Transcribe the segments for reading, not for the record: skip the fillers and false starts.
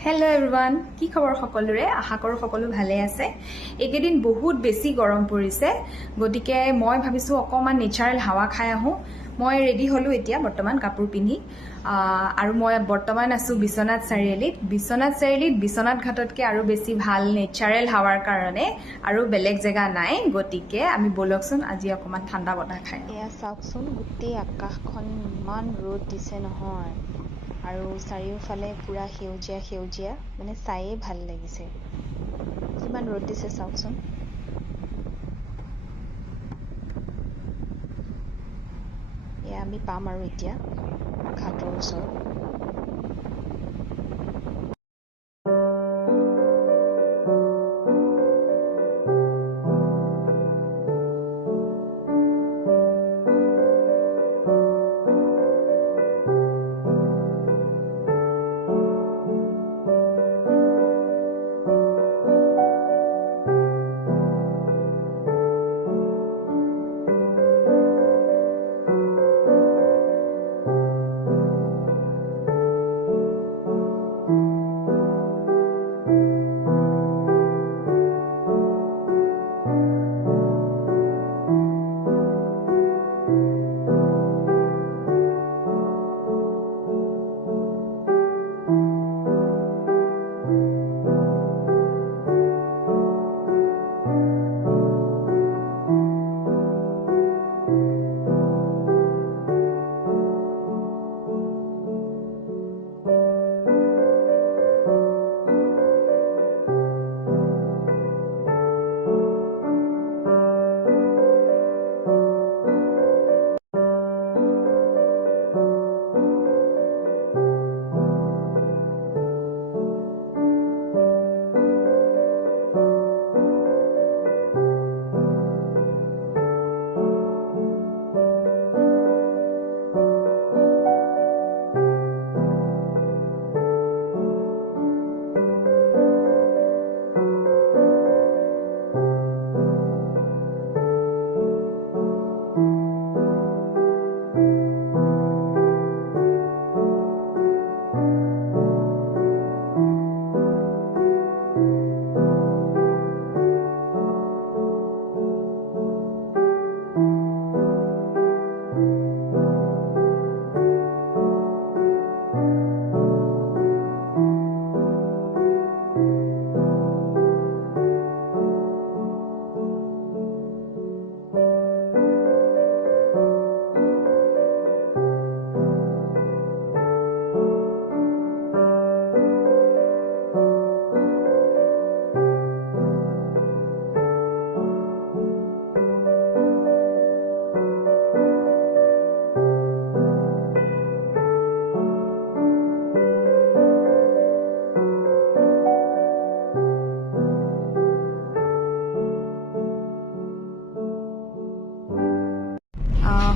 hello everyone কি খবৰ সকলোৰে আশা কৰো সকলো ভালে আছে একেদিন বহুত বেছি গৰম পৰিছে গতিকে মই ভাবিছো অকমান নেচাৰেল হাৱা খাই আহো মই ৰেডি হলো এতিয়া বৰ্তমান কাপোৰ পিন্ধি আৰু মই বৰ্তমান আছো বিশ্বনাথ চাৰিআলিত বিশ্বনাথ ঘাটতকে আৰু বেছি ভাল নেচাৰেল হাৱাৰ কাৰণে আৰু বেলেগ জায়গা নাই গতিকে আমি বলকচোন আজি অকমান ঠাণ্ডা বতাহ খাই এয়া চাওকচোন গোটেই আকাশখন ইমান ৰ'দ দিছে নহয় আৰু চাৰিওফালে পুৰা সেউজীয়া মানে চাইয়ে ভাল লাগিছে কিমান ৰ'দ দিছে চাওকচোন এয়া আমি পাম আৰু এতিয়া ঘাটৰ ওচৰত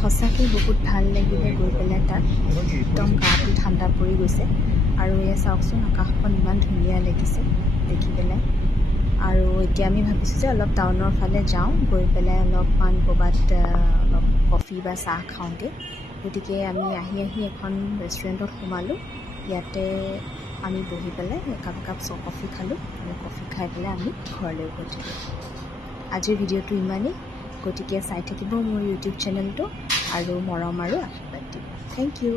সঁচাকৈ বহুত ভাল লাগিলে গৈ পেলাই তাত একদম গাটো ঠাণ্ডা পৰি গৈছে আৰু এয়া চাওকচোন আকাশখন ইমান ধুনীয়া লাগিছে দেখি পেলাই আৰু এতিয়া আমি ভাবিছোঁ যে অলপ টাউনৰ ফালে যাওঁ গৈ পেলাই অলপমান ক'ৰবাত অলপ কফি বা চাহ খাওঁগৈ গতিকে আমি আহি এখন ৰেষ্টুৰেণ্টত সোমালোঁ ইয়াতে আমি বহি পেলাই একাপ কফি খালোঁ আৰু কফি খাই পেলাই আমি ঘৰলৈ উভতিলোঁ আজিৰ ভিডিঅ'টো ইমানেই গতিকে চাই থাকিব মোৰ ইউটিউব চেনেলটো আৰু মৰম আৰু আশীৰ্বাদ দিব থেংক ইউ